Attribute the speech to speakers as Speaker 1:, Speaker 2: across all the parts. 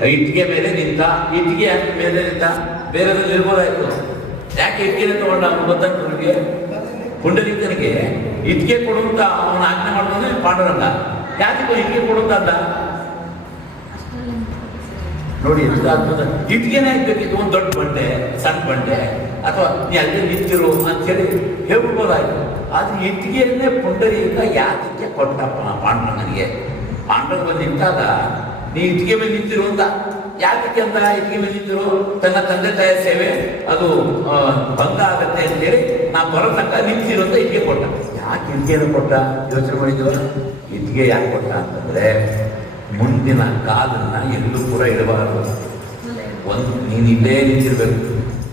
Speaker 1: ಆ ಇಟ್ಟಿಗೆ ಮೇಲೆ ನಿಂತ ಇಟ್ಟಿಗೆ ಯಾಕೆ ಮೇಲೆ ನಿಂತ? ಬೇರೆದ್ರಲ್ಲಿ ಇರ್ಬೋದಾಯ್ತು. ಯಾಕೆ ಇಟ್ಟಿಗೆ ತಗೊಂಡ ಅವ್ನು ಗೊತ್ತಾಯ್ತು ಅವ್ರಿಗೆ ಪುಂಡಲಿಕನಿಗೆ ಇಟ್ಟಿಗೆ ಕೊಡುವಂತ ಅವನ ಆಜ್ಞೆ ಮಾಡಿದ್ರೆ ಪಾಂಡುರಂಗ. ಯಾಕೆ ಇಟ್ಟಿಗೆ ಕೊಡುವಂತ ಅಂತ ನೋಡಿ ಇಟ್ಟಿಗೆನೇ ಆಗ್ಬೇಕಿತ್ತು ಒಂದು ದೊಡ್ಡ ಬಂಡೆ, ಸಣ್ಣ ಬಂಡೆ, ಅಥವಾ ನೀ ಅಲ್ಲಿ ನಿಂತಿರು ಅಂತ ಹೇಳಿ ಹೇಳ್ಬಿಡ್ಬೋದಾಯ್ತು ಆದ್ರೆ ಇಟ್ಟಿಗೆಯನ್ನೇ ಪುಂಡರೀಕ ಯಾತಕ್ಕೆ ಕೊಟ್ಟಪ್ಪ ಪಾಂಡುರಂಗನಿಗೆ ಪಾಂಡುರಂಗ ನಿಂತಾಗ ನೀ ಇಟ್ಟಿಗೆ ಮೇಲೆ ನಿಂತಿರು ಅಂತ. ಯಾಕೆ ಅಂತ ಇಟ್ಟಿಗೆ ಮೇಲೆ ನಿಂತಿರು? ತನ್ನ ತಂದೆ ತಾಯಿಯ ಸೇವೆ, ಅದು ಭಂಗ ಆಗತ್ತೆ ಅಂತೇಳಿ ನಾ ಬರೋ ತನಕ ನಿಂತಿರು ಅಂತ ಇಟ್ಟಿಗೆ ಕೊಟ್ಟ. ಯಾಕೆ ಇಟ್ಟಿಗೆಯನ್ನು ಕೊಟ್ಟ? ಯೋಚನೆ ಮಾಡಿದ್ರು ಇಟ್ಟಿಗೆ ಯಾಕೆ ಕೊಟ್ಟ ಅಂತಂದ್ರೆ, ಮುಂದಿನ ಕಾಲನ್ನ ಎಲ್ಲೂ ಕೂಡ ಇಡಬಾರದು. ಒಂದು ನೀನು ಇಲ್ಲೇ ನಿಂತಿರ್ಬೇಕು.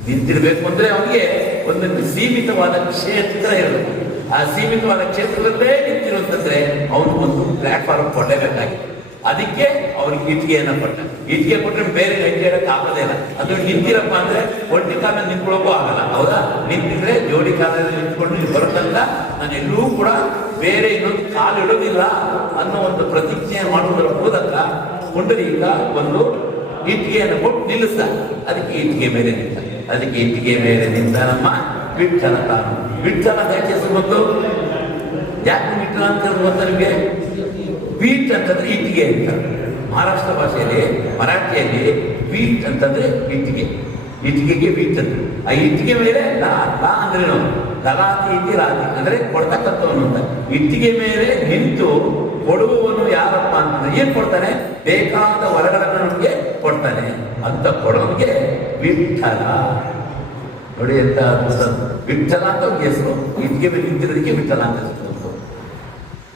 Speaker 1: ನಿಂತಿರ್ಬೇಕು ಅಂದ್ರೆ ಅವನಿಗೆ ಒಂದು ಸೀಮಿತವಾದ ಕ್ಷೇತ್ರ ಇರಬೇಕು. ಆ ಸೀಮಿತವಾದ ಕ್ಷೇತ್ರದಲ್ಲೇ ನಿಂತಿರುವಂತಂದ್ರೆ ಅವನು ಒಂದು ಪ್ಲಾಟ್ಫಾರ್ಮ್ ಕೊಡಲೇಬೇಕಾಗಿತ್ತು ಅದಕ್ಕೆ ಅವ್ರಿಗೆ ಇಟ್ಟಿಗೆಯನ್ನ ಕೊಟ್ಟ. ಇಟ್ಟಿಗೆ ಕೊಟ್ಟರೆ ಬೇರೆ ಹೆಜ್ಜೆ ಇಡಕ್ಕೆ ಆಗೋದೇ ಇಲ್ಲ. ಅದು ನಿಂತಿರಪ್ಪ ಅಂದ್ರೆ ಒಟ್ಟಿ ಕಾಲ ನಿಂತ್ಕೊಳ್ಳೋಕ್ಕೂ ಆಗಲ್ಲ. ಹೌದಾ? ನಿಂತಿದ್ರೆ ಜೋಡಿ ಕಾಲದಲ್ಲಿ ನಿಂತ್ಕೊಂಡು ನೀವು ಬರೋದಲ್ಲ ನಾನು ಎಲ್ಲೂ ಕೂಡ ಬೇರೆ ಇನ್ನೊಂದು ಕಾಲು ಇಡೋದಿಲ್ಲ ಅನ್ನೋ ಒಂದು ಪ್ರತಿಜ್ಞೆ ಮಾಡುವುದರ ಮೂಲಕ ಪುಂಡರೀಕ ಒಂದು ಇಟ್ಟಿಗೆಯನ್ನು ಕೊಟ್ಟು ನಿಲ್ಲಿಸ ಅದಕ್ಕೆ ಇಟ್ಟಿಗೆ ಮೇಲೆ ನಿಂತ. ಅದಕ್ಕೆ ಇಟ್ಟಿಗೆ ಮೇಲೆ ನಿಂತ ನಮ್ಮ ವಿಠಲ ತಾನು. ವಿಠಲ ಯಾಕೆ ಹೆಸರು ಬಂತು? ಯಾಕೆ ವಿಠಲ ಅಂತ ಗೊತ್ತಾ ವೀಟ್ ಅಂತಂದ್ರೆ ಇಟ್ಟಿಗೆ ಅಂತ. ಮಹಾರಾಷ್ಟ್ರ ಭಾಷೆಯಲ್ಲಿ, ಮರಾಠಿಯಲ್ಲಿ ವೀಟ್ ಅಂತಂದ್ರೆ ಇಟ್ಟಿಗೆ ಇಟ್ಟಿಗೆಗೆ ವೀಟ್ ಅಂತ. ಆ ಇಟ್ಟಿಗೆ ಮೇಲೆ ಲಾ ಲಾ ಅಂದ್ರೇನು? ಲಲಾತಿ ಇತಿ ರಾತಿ, ಅಂದ್ರೆ ಕೊಡ್ತಕ್ಕಂಥವನು ಅಂತ. ಇಟ್ಟಿಗೆ ಮೇಲೆ ನಿಂತು ಕೊಡುವವನು ಯಾರಪ್ಪ ಅಂತಂದ್ರೆ ಏನ್ ಕೊಡ್ತಾನೆ? ಬೇಕಾದ ವರಗಳನ್ನು ನಮಗೆ ಕೊಡ್ತಾನೆ ಅಂತ ಕೊಡೋನ್ಗೆ ವಿಠಲ ನೋಡಿ ಎಂತ. ವಿಠಲ ಅಂತ ಹೆಸರು. ಇಟ್ಟಿಗೆ ಮೇಲೆ ನಿಂತಿರೋದಕ್ಕೆ ವಿಠಲ ಅಂತ ಹೆಸರು.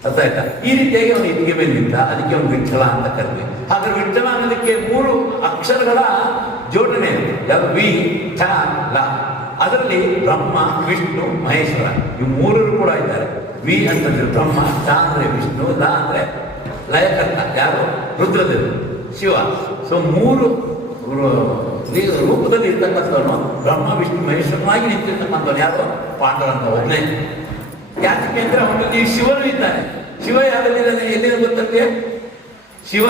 Speaker 1: ಅರ್ಥ ಆಯ್ತಾ? ಈ ರೀತಿಯಾಗಿ ಅವನು ಇಟ್ಟಿಗೆ ಬಂದಿದ್ದ. ಅದಕ್ಕೆ ಅವನು ವಿಠಲ ಅಂತ ಕರೆದ್ವಿ. ಹಾಗಾದ್ರೆ ವಿಠಲ ಅನ್ನೋದಕ್ಕೆ ಮೂರು ಅಕ್ಷರಗಳ ಜೋಡಣೆ ಯಾವುದು? ವಿ ಚ ಲ. ಅದರಲ್ಲಿ ಬ್ರಹ್ಮ, ವಿಷ್ಣು, ಮಹೇಶ್ವರ. ಈ ಮೂರರು ಕೂಡ ಇದ್ದಾರೆ. ವಿ ಅಂತಂದ್ರೆ ಬ್ರಹ್ಮ ಠ ಅಂದ್ರೆ ವಿಷ್ಣು, ಲ ಅಂದ್ರೆ ಲಯಕರ್ತ. ಯಾರು? ರುದ್ರದೇವರು. ಶಿವ. ಸೊ ಮೂರು ರೂಪದಲ್ಲಿ ಇರ್ತಕ್ಕಂಥವನು ಬ್ರಹ್ಮ, ವಿಷ್ಣು, ಮಹೇಶ್ವರನಾಗಿ ನಿಂತಿರ್ತಕ್ಕಂಥವನು ಯಾರು? ಪಾಂಡುರಂಗ ಒಬ್ಬನೇ ಯಾಕೆ ಅಂದ್ರೆ ಅವನಲ್ಲಿ ಶಿವನು ಇದ್ದಾನೆ ಶಿವ ಯಾವ್ದಲ್ಲಿದ್ದಾನೆ ಎಲ್ಲಿ ಗೊತ್ತಂತೆ ಶಿವ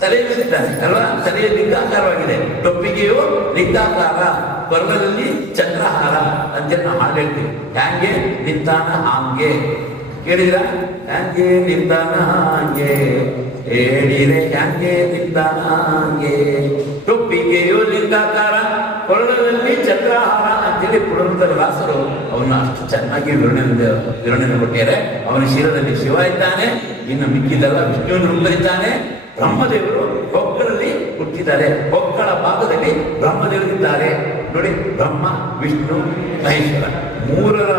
Speaker 1: ತಲೆಯಲ್ಲಿದ್ದಾನೆ ಅಲ್ವಾ? ತಲೆಯ ಲಿಂಗಾಕಾರವಾಗಿದೆ. ಟೊಪ್ಪಿಗೆಯು ಲಿಂಗಾಕಾರ, ಪರ್ವದಲ್ಲಿ ಚಂದ್ರಹಾರ ಅಂತ ನಾವು ಹಾಡು ಹೇಳ್ತೀವಿ. ಹ್ಯಾಂಗೆ? ನಿಂತಾನ ಹಾಂಗೆ. ಕೇಳಿದ್ರ? ಹ್ಯಾಂಗೆ? ನಿಂತಾನ ಹಾಂಗೆ. ಹೇಳಿರೆ ಹ್ಯಾಂಗೆ? ನಿಂತಾನ ಹಾಂಗೆ. ಟೊಪ್ಪಿಗೆಯು ಲಿಂಗಾಕಾರ ಕೊರಳದಲ್ಲಿ ಚಂದ್ರಹಾರ ಅಂತೇಳಿ ಪುರಂದರ ದಾಸರು ಅವನ್ನ ಅಷ್ಟು ಚೆನ್ನಾಗಿ ವಿವರಣೆ ವಿವರಣೆ ಕೊಟ್ಟಿದ್ದಾರೆ. ಅವನ ಶಿರದಲ್ಲಿ ಶಿವ ಇದ್ದಾನೆ, ಇನ್ನು ಮಿಕ್ಕಿದೆಲ್ಲ ವಿಷ್ಣುವಿನ ರೂಪದಲ್ಲಿದ್ದಾನೆ ಬ್ರಹ್ಮದೇವರು ಹೊಕ್ಕಳಲ್ಲಿ ಹುಟ್ಟಿದ್ದಾರೆ. ಹೊಕ್ಕಳ ಭಾಗದಲ್ಲಿ ಬ್ರಹ್ಮದೇವರಿದ್ದಾರೆ ನೋಡಿ, ಬ್ರಹ್ಮ, ವಿಷ್ಣು, ಮಹೇಶ್ವರ. ಮೂರರ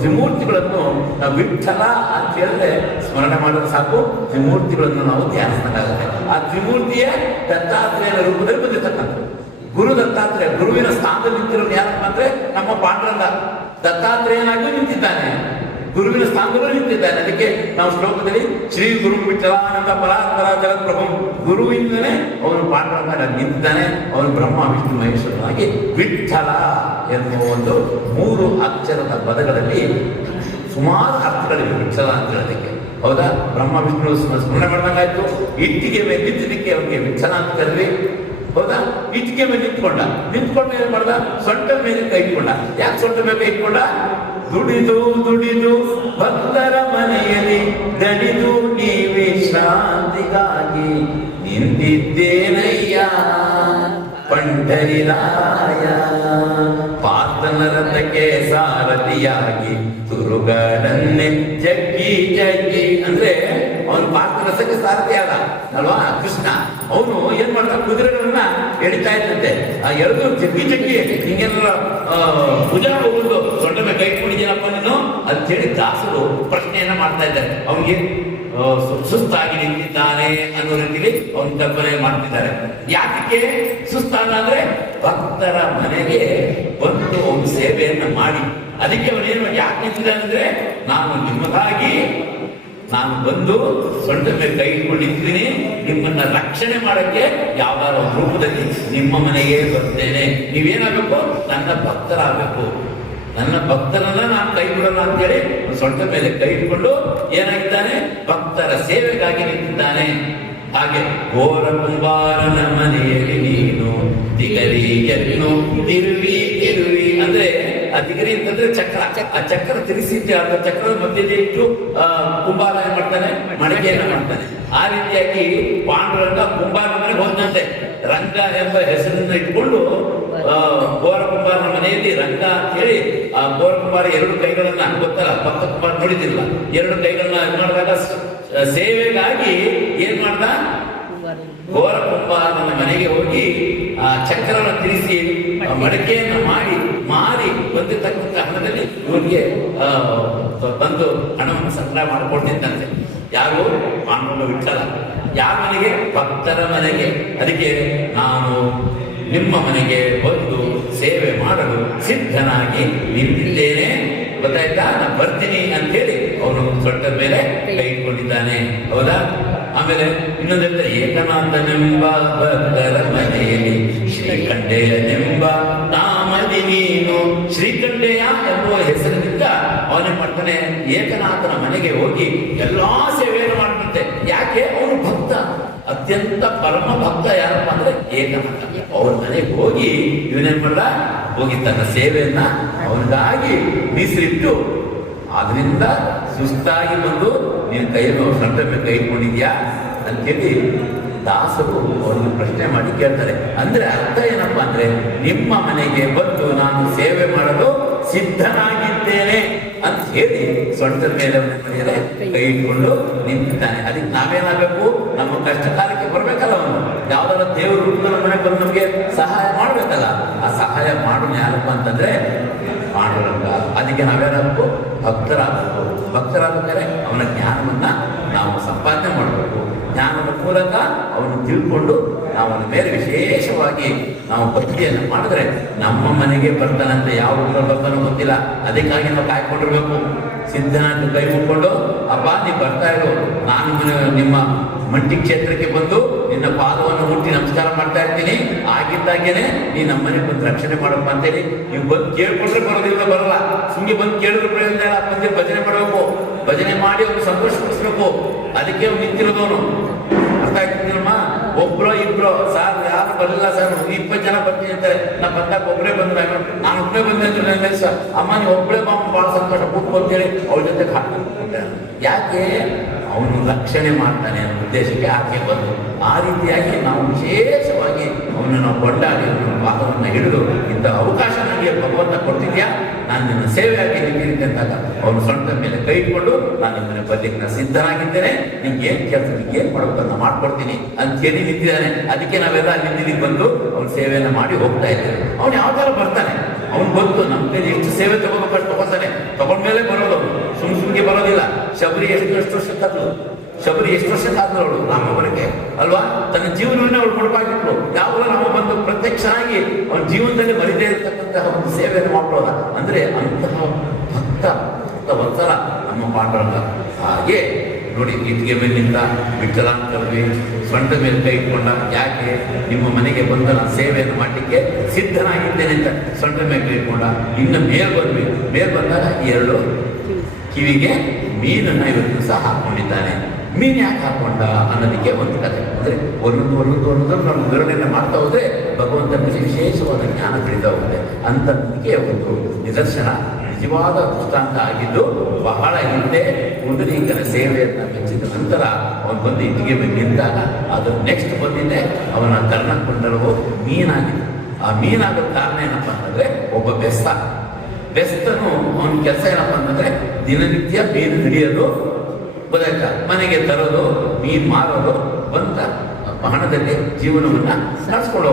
Speaker 1: ತ್ರಿಮೂರ್ತಿಗಳನ್ನು ನಾವು ವಿಠಲ ಅಂತ ಹೇಳಿದ್ರೆ ಸ್ಮರಣೆ ಮಾಡಿದ್ರೆ ಸಾಕು. ತ್ರಿಮೂರ್ತಿಗಳನ್ನು ನಾವು ಧ್ಯಾನಿಸಬೇಕಾಗುತ್ತೆ. ಆ ತ್ರಿಮೂರ್ತಿಯೇ ದತ್ತಾತ್ರೇಯನ ರೂಪದಲ್ಲಿ ಬಂದಿರ್ತಕ್ಕಂಥದ್ದು. ಗುರು ದತ್ತಾತ್ರೇಯ ಗುರುವಿನ ಸ್ಥಾನದಲ್ಲಿ ನಿಂತಿರೋನು ಯಾರಪ್ಪ ಅಂದ್ರೆ ನಮ್ಮ ಪಾಂಡುರಂಗ. ದತ್ತಾತ್ರೇಯನಾಗಿ ನಿಂತಿದ್ದಾನೆ. ಗುರುವಿನ ಸ್ಥಾನದಲ್ಲೂ ನಿಂತಿದ್ದಾನೆ. ಅದಕ್ಕೆ ನಾವು ಶ್ಲೋಕದಲ್ಲಿ ಶ್ರೀ ಗುರು ವಿಠಲಾನಂದ ಪರಾತ್ಪರ ಜಗತ್ ಪ್ರಭು ಗುರುವಿಂದನೇ ಅವನು ಪಾಂಡುರಂಗ ನಿಂತಿದ್ದಾನೆ. ಅವನು ಬ್ರಹ್ಮ, ವಿಷ್ಣು, ಮಹೇಶ್ವರನಾಗಿ ವಿಠಲ ಎನ್ನುವ ಒಂದು ಮೂರು ಅಕ್ಷರದ ಪದಗಳಲ್ಲಿ ಸುಮಾರು ಅರ್ಥಗಳಿವೆ ವಿಠಲ ಅಂತ ಹೇಳೋದಕ್ಕೆ. ಹೌದಾ? ಬ್ರಹ್ಮ, ವಿಷ್ಣು ಸ್ಮರಣೆ ಮಾಡಬೇಕಾಯ್ತು ಇಟ್ಟಿಗೆ ಮೇಲೆ ನಿಂತಿದ್ದಕ್ಕೆ ಅವನಿಗೆ ವಿಠಲ ಅಂತ ಕರೆದ್ವಿ ಹೌದಾ? ಇಟ್ಟಿಗೆ ಮೇಲೆ ನಿಂತ್ಕೊಂಡ. ನಿಂತ್ಕೊಂಡು ಏನ್ ಮಾಡ್ದ? ಸೊಂಟ ಮೇಲೆ ಕೈ ಯಾಕೆ ಸೊಂಟ ಮೇಲೆ ಇಟ್ಕೊಂಡ? ದುಡಿದು ದುಡಿದು ಭಕ್ತರ ಮನೆಯಲ್ಲಿ ದಣಿದು ನೀವೇ ಶಾಂತಿಗಾಗಿ ನಿಂತಿದ್ದೇನಯ್ಯ? ಪಂಡರಿರಾಯ ಪಾರ್ಥನ ರಥಕ್ಕೆ ಸಾರಥಿಯಾಗಿ ತುರುಗಡನ್ನೆ ಜಗ್ಗಿ ಜಗ್ಗಿ. ಅಂದ್ರೆ, ಅವನು ಪಾರ್ಥನ ರಥಕ್ಕೆ ಸಾರಥಿ ಅಲ್ವಾ? ಕೃಷ್ಣ. ಅವನು ಏನ್ ಮಾಡ್ತಾ ಕುದುರೆಗಳನ್ನ ಎಳಿತಾ ಇದ್ದಂತೆ. ಆ ಎಳೆದು ಜಗ್ಗಿ ಜಗ್ಗಿ ಹಿಂಗೆಲ್ಲ ಭುಜ ಹೋಗುದು. ದೊಡ್ಡ ಮೇಲೆ ಕೈ ಇಟ್ಕೊಂಡಿದ್ದೀನಪ್ಪ ನೀನು? ಅಂತ ಹೇಳಿ ದಾಸರು ಪ್ರಶ್ನೆಯನ್ನ ಮಾಡ್ತಾ ಇದ್ದಾರೆ. ಅವನಿಗೆ ಸುಸ್ತಾಗಿ ನಿಂತಿದ್ದಾನೆ ಅನ್ನೋ ರೀತಿಯಲ್ಲಿ ಅವನ ಕಲ್ಪನೆ ಮಾಡ್ತಿದ್ದಾರೆ. ಯಾಕೆ ಸುಸ್ತಾನ ಅಂದ್ರೆ ಭಕ್ತರ ಮನೆಗೆ ಬಂದು ಒಂದು ಸೇವೆಯನ್ನ ಮಾಡಿ. ಅದಕ್ಕೆ ಅವನೇನು ಯಾಕೆ ನಿಂತಿದ್ದಾನೆ ಅಂದ್ರೆ, ನಾನು ನಿಮ್ಮದಾಗಿ ನಾನು ಬಂದು ಸೊಂಟ ಮೇಲೆ ಕೈ ಇಟ್ಕೊಂಡಿದ್ದೀನಿ ನಿಮ್ಮನ್ನ ರಕ್ಷಣೆ ಮಾಡಕ್ಕೆ ಒಂದು ರೂಪದಲ್ಲಿ ನಿಮ್ಮ ಮನೆಗೆ ಬರ್ತೇನೆ. ನೀವೇನಾಗಬೇಕು? ನನ್ನ ಭಕ್ತರಾಗಬೇಕು. ನನ್ನ ಭಕ್ತರನ್ನ ನಾನು ಕೈ ಬಿಡಲ್ಲ ಅಂತೇಳಿ ಸೊಂಟ ಮೇಲೆ ಕೈ ಇಟ್ಕೊಂಡು ಏನಾಗಿದ್ದಾನೆ? ಭಕ್ತರ ಸೇವೆಗಾಗಿ ನಿಂತಿದ್ದಾನೆ. ಹಾಗೆ ಘೋರ ಕುಂಬಾರನ ಮನೆಯಲ್ಲಿ ನೀನು ದಿಗರಿಯನ್ನು ತಿರುವಿ ತಿರುವಿ ಅಂದ್ರೆ ಆ ದಿಗರಿ ಅಂತಂದ್ರೆ ಚಕ್ರ. ಆ ಚಕ್ರ. ತಿರುಗಿಸಿದ್ದೆ ಆ ಚಕ್ರದ ಮಧ್ಯದಲ್ಲಿ ಇಟ್ಟು ಕುಂಬಾರ ಏನ್ ಮಾಡ್ತಾನೆ ಮಡಿಕೆಯನ್ನ ಮಾಡ್ತಾನೆ. ಆ ರೀತಿಯಾಗಿ ಪಾಂಡುರಂಗ ಕುಂಬಾರ ಮನೆಗೆ ಹೋದಂತೆ ರಂಗ ಎಂಬ ಹೆಸರನ್ನ ಇಟ್ಕೊಂಡು ಆ, ಘೋರ ಕುಂಬಾರನ ಮನೆಯಲ್ಲಿ ರಂಗ ಅಂತ ಹೇಳಿ ಆ ಗೋರ ಕುಂಬಾರ ಎರಡು ಕೈಗಳನ್ನ ಗೊತ್ತಲ್ಲ ಭಕ್ತ ಕುಂಬಾರ ನೋಡಿದಿಲ್ಲ ಎರಡು ಕೈಗಳನ್ನ ಮಾಡಿದಾಗ ಸೇವೆಗಾಗಿ ಏನ್ ಮಾಡ್ದ? ಗೋರ ಕುಂಬಾರನ ಮನೆಗೆ ಹೋಗಿ ಆ ಚಕ್ರನ ತಿರುಗಿಸಿ ಮಡಿಕೆಯನ್ನ ಮಾಡಿ ಮಾರಿ ಬಂದಿರ್ತಕ್ಕಂಥ ಹಣದಲ್ಲಿ ಇವನಿಗೆ ಬಂದು ಹಣವನ್ನು ಸಂಗ್ರಹ ಮಾಡಿಕೊಡ್ತಿದ್ದಂತೆ ಯಾರು? ಪಾಂಡುರಂಗ ವಿಠಲ ಯಾರ ಮನೆಗೆ? ಭಕ್ತರ ಮನೆಗೆ. ಅದಕ್ಕೆ ನಾನು ನಿಮ್ಮ ಮನೆಗೆ ಬಂದು ಸೇವೆ ಮಾಡಲು ಸಿದ್ಧನಾಗಿ ನಿಂತಿದ್ದೇನೆ. ಗೊತ್ತಾಯ್ತಾ? ನಾನು ಬರ್ತೀನಿ ಅಂತ ಹೇಳಿ ಅವನು ಸೊಟ್ಟ ಮೇಲೆ ಕೈ ಇಟ್ಕೊಂಡಿದ್ದಾನೆ. ಹೌದಾ? ಆಮೇಲೆ ಇನ್ನೊಂದು ಏಕನಾಥನೆಂಬ ಭಕ್ತರ ಮನೆಯಲ್ಲಿ ಶ್ರೀಕಂಠೇಯನೆಂಬ ಮಾಡ್ತಾನೆ ಏಕನಾಥನ ಮನೆಗೆ ಹೋಗಿ ಎಲ್ಲಾ ಸೇವೆಯನ್ನು ಮಾಡ್ಬಿಡುತ್ತೆ ಯಾಕೆ? ಅವನು ಭಕ್ತ. ಅತ್ಯಂತ ಪರಮ ಭಕ್ತ ಯಾರಪ್ಪ ಅಂದ್ರೆ ಏಕನಾಥ. ಅವ್ರ ಮನೆಗೆ ಹೋಗಿ ಇವನೇನ್ ಮಾಡ್ದ? ಹೋಗಿ ತನ್ನ ಸೇವೆಯನ್ನ ಅವನಿಗಾಗಿ ಮೀಸಲಿಟ್ಟು ಅದರಿಂದ ಸುಸ್ತಾಗಿ ಬಂದು ನೀನು ಕೈಯನ್ನು ಸಣ್ಣ ಮೇಲೆ ಕೈ ಇಟ್ಕೊಂಡಿದ್ಯಾ ಅಂತೇಳಿ ದಾಸರು ಅವರಿಗೆ ಪ್ರಶ್ನೆ ಮಾಡಿ ಕೇಳ್ತಾರೆ. ಅಂದ್ರೆ ಅರ್ಥ ಏನಪ್ಪಾ ಅಂದ್ರೆ ನಿಮ್ಮ ಮನೆಗೆ ಬಂದು ನಾನು ಸೇವೆ ಮಾಡಲು ಸಿದ್ಧನಾಗಿದ್ದೇನೆ ಅಂತ ಹೇಳಿ ಸೊಂಟದ ಮೇಲೆ ಮೇಲೆ ಕೈ ಇಟ್ಕೊಂಡು ನಿಂತಿದ್ದಾನೆ. ಅದಕ್ಕೆ ನಾವೇನಾಗಬೇಕು? ನಮ್ಮ ಕಷ್ಟ ಕಾಲಕ್ಕೆ ಬರಬೇಕಲ್ಲ ಅವನು. ಯಾವ್ದಾರ ದೇವರ ರೂಪದಲ್ಲಿ ಮನೆಗೆ ಬಂದು ನಮಗೆ ಸಹಾಯ ಮಾಡಬೇಕಲ್ಲ. ಆ ಸಹಾಯ ಮಾಡೋನು ಯಾರಪ್ಪ ಅಂತಂದ್ರೆ ಮಾಡೋಣ ಅದಕ್ಕೆ ನಾವೇನಾಗಬೇಕು? ಭಕ್ತರಾಗಬೇಕು. ಭಕ್ತರಾಗಬೇಕಾದ್ರೆ ಅವನ ಜ್ಞಾನವನ್ನ ನಾವು ಸಂಪಾದನೆ ಮಾಡಬೇಕು. ಜ್ಞಾನದ ಮೂಲಕ ಅವನು ತಿಳ್ಕೊಂಡು ನಾವು ಅವನ ಮೇಲೆ ವಿಶೇಷವಾಗಿ ನಾವು ಭಕ್ತಿಯನ್ನು ಮಾಡಿದ್ರೆ ನಮ್ಮ ಮನೆಗೆ ಬರ್ತಾನಂತ ಯಾವ ಊರಲ್ಲಿ ಬರ್ತಾನೋ ಗೊತ್ತಿಲ್ಲ. ಅದಕ್ಕಾಗಿ ನಾವು ಕಾಯ್ಕೊಂಡಿರ್ಬೇಕು. ಸಿದ್ಧನಾಥ ಕೈ ಮುಟ್ಕೊಂಡು ಅಪ್ಪ ನೀವು ಬರ್ತಾ ಇರು. ನಾನು ನಿಮ್ಮ ಮಂಟಿ ಕ್ಷೇತ್ರಕ್ಕೆ ಬಂದು ನಿನ್ನ ಪಾದವನ್ನು ಮುಟ್ಟಿ ನಮಸ್ಕಾರ ಮಾಡ್ತಾ ಇರ್ತೀನಿ. ಆಗಿದ್ದಾಗೇನೆ ನೀ ನಮ್ಮ ಮನೆಗೆ ಬಂದು ರಕ್ಷಣೆ ಮಾಡಪ್ಪ ಅಂತೇಳಿ ನೀವು ಬಂದು ಕೇಳ್ಕೊಂಡ್ರೆ ಬರೋದಿಲ್ಲ, ಬರಲ್ಲ. ಸುಮ್ಮನೆ ಬಂದು ಕೇಳಿದ್ರೆ ಪ್ರಯೋಜನ ಇಲ್ಲ. ಬಂದು ಭಜನೆ ಮಾಡಬೇಕು. ಭಜನೆ ಮಾಡಿ ಅವ್ರು ಸಂತೋಷಪಡಿಸ್ಬೇಕು. ಅದಕ್ಕೆ ಅವ್ನು ನಿಂತಿರೋದವನು ಅರ್ಥ ಆಯ್ತಿದ್ದೀರಮ್ಮ ಒಬ್ರೋ ಇಬ್ರೋ, ಸರ್ ಯಾರು ಬರಲಿಲ್ಲ ಸರ್? ಇಪ್ಪತ್ತು ಜನ ಬರ್ತೀನಿ ಅಂತಾರೆ ನಾ ಬಂದಾಗ ಒಬ್ಬರೇ ಬಂದ್ರೆ ನಾನು ಒಬ್ಬರೇ ಬಂದೆ ಅಂದ್ರೆ ನನ್ನ ಸರ್? ಅಮ್ಮ, ನೀವು ಒಬ್ಬರೇ ಬಾಂಬ್ ಭಾಳ ಸಂತೋಷ. ಕೂತ್ಕೊ ಅಂತೇಳಿ ಅವ್ರ ಜೊತೆ ಹಾಕ್ಕೊಂಡು ಯಾಕೆ? ಅವನು ರಕ್ಷಣೆ ಮಾಡ್ತಾನೆ ಅನ್ನೋ ಉದ್ದೇಶಕ್ಕೆ ಆಕೆ ಬಂದು ಆ ರೀತಿಯಾಗಿ ನಾವು ವಿಶೇಷವಾಗಿ ಅವನನ್ನು ನಾವು ಕೊಂಡಾಡಿ ಪಾದವನ್ನು ಹಿಡಿದು ಇಂಥ ಅವಕಾಶ ನನಗೆ ಭಗವಂತ ಕೊಟ್ಟಿದ್ಯಾ ನಾನು ನಿನ್ನ ಸೇವೆಯಾಗಿ ನಿಂತಿದ್ದೆ ಅಂದಾಗ ಅವನು ಸೊಂಟದ ಮೇಲೆ ಕೈ ಇಟ್ಕೊಂಡು, ನಾನು ನಿಮ್ಮನೆ ಬರ್ಲಿಕ್ಕೆ ನಾನು ಸಿದ್ಧನಾಗಿದ್ದೇನೆ. ನಿಮ್ಗೆ ಏನ್ ಕೆಲಸ ನಿಮ್ಗೆ ಏನ್ ಮಾಡಬೇಕು ಮಾಡ್ಕೊಡ್ತೀನಿ. ಅಂತ ಹೇಳಿ ನಿಂತಿದ್ದಾನೆ. ಅದಕ್ಕೆ ನಾವೆಲ್ಲ ಅಲ್ಲಿಂದ ಬಂದು ಅವ್ನ ಸೇವೆಯನ್ನ ಮಾಡಿ ಹೋಗ್ತಾ ಇದ್ದೇವೆ. ಅವ್ನು ಯಾವ ತರ ಬರ್ತಾನೆ? ಅವ್ನು ಗೊತ್ತು ನಮ್ಮ ಕೈಲಿ ಎಷ್ಟು ಸೇವೆ ತಗೋಬೇಕು ಅಷ್ಟು ತಗೋತಾನೆ. ತಗೊಂಡ್ಮೇಲೆ ಬರೋದು. ಸುಮ್ ಸುಮ್ಗೆ ಬರೋದಿಲ್ಲ. ಶಬರಿ ಎಷ್ಟು ಎಷ್ಟು ವರ್ಷ ಶಬರಿ ಎಷ್ಟು ವರ್ಷ ಅವಳು? ರಾಮಬರಿಗೆ ಅಲ್ವಾ? ತನ್ನ ಜೀವನವನ್ನೇ ಅವಳು ಕೊಡಬಾಗಿತ್ತು ಯಾವಾಗ ನಾವು ಬಂದು ಪ್ರತ್ಯಕ್ಷನಾಗಿ ಅವನ ಜೀವನದಲ್ಲಿ ಬರಿದೇ ಇರತಕ್ಕಂತಹ ಒಂದು ಸೇವೆಯನ್ನು ಮಾಡೋಣ ಅಂದ್ರೆ ಅಂತಹ ಭಕ್ತ ಭಕ್ತ ಒಂದ್ಸಲ ನಮ್ಮ ಪಾಂಡವರ ಹಾಗೆ ನೋಡಿ ಇಟ್ಟಿಗೆ ಮೇಲಿಂದ ಬಿಟ್ಟಲಾಂತರ್ವಿ ಸೊಂಟ ಮೇಲೆ ಕೈ ಇಟ್ಕೊಂಡ ಯಾಕೆ ನಿಮ್ಮ ಮನೆಗೆ ಬಂದ ನಾನು ಸೇವೆಯನ್ನು ಮಾಡಲಿಕ್ಕೆ ಸಿದ್ಧನಾಗಿದ್ದೇನೆ ಅಂತ ಸೊಂಟ ಮೇಲೆ ಕೈ ಇಟ್ಕೊಂಡ. ಇನ್ನು ಮೇಲ್ ಬಂದ್ವಿ. ಮೇಲ್ ಬಂದಾಗ ಎರಡು ಕಿವಿಗೆ ಮೀನನ್ನು ಇವತ್ತು ಸಹ ಹಾಕೊಂಡಿದ್ದಾನೆ. ಮೀನು ಯಾಕೆ ಹಾಕೊಂಡ ಅನ್ನೋದಕ್ಕೆ ಒಂದು ಕಥೆ. ಅಂದ್ರೆ ಒಂದೊಂದು ಒಂದೊಂದು ಒಂದೊಂದು ನಮ್ಮ ವಿವರಣೆಯನ್ನು ಮಾಡ್ತಾ ಹೋದ್ರೆ ಭಗವಂತನಿಗೆ ವಿಶೇಷವಾದ ಜ್ಞಾನ ತಿಳಿತಾ ಹೋಗುತ್ತೆ. ಅಂತದಕ್ಕೆ ಒಂದು ನಿದರ್ಶನ. ನಿಜವಾದ ದೃಷ್ಟಾಂತ ಆಗಿದ್ದು ಬಹಳ ಹಿಂದೆ ಪುಂಡರೀಕನ ಸೇವೆಯನ್ನು ಮೆಚ್ಚಿದ ನಂತರ ಅವನು ಬಂದು ಇಟ್ಟಿಗೆ ನಿಂತಾಗ ಅದು ನೆಕ್ಸ್ಟ್ ಬಂದಿದ್ದೆ ಅವನ ಕರ್ಣಕೊಂಡರು ಮೀನಾಗಿದೆ ಆ ಮೀನಾಗೋ ಕಾರಣ ಏನಪ್ಪ ಅಂತಂದರೆ ಒಬ್ಬ ಬೆಸ್ತ ಬೆಸ್ತನು ಅವನ ಕೆಲಸ ಏನಪ್ಪ ಅಂತಂದರೆ ದಿನನಿತ್ಯ ಮೀನು ಹಿಡಿಯೋದು ಗೊತ್ತಾಯ್ತಾ ಮನೆಗೆ ತರೋದು ಮೀನು ಮಾರೋದು ಬಂತ ಹಣದಲ್ಲಿ ಜೀವನವನ್ನು ನಡೆಸ್ಕೊಂಡು